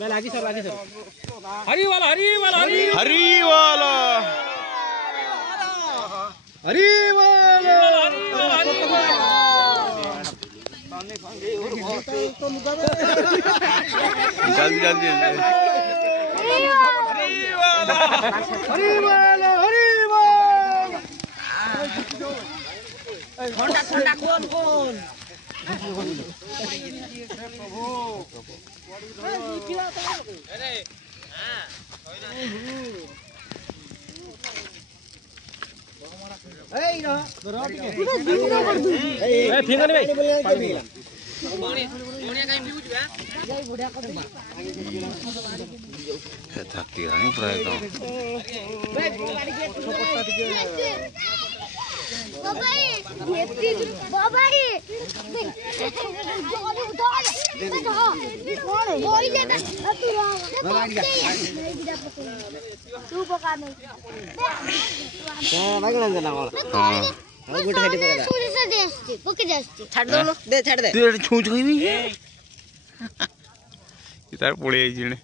लागी सर हरी वाला हरी वाला हरी हरी वाला हरी वाला जल्दी जल्दी हरी वाला हरी वाला हरी वाला ठंडा ठंडा कौन कौन अरे हां ए ना ए फिंगर भाई मोनिया काई म्यूज बा जाई बुढ़ा कर थकती रानी प्राय तो बाबाई बाबाई तू पका नहीं छाड़ दो दे छाड़ दे तू छूच गई भी इधर पड़े जिने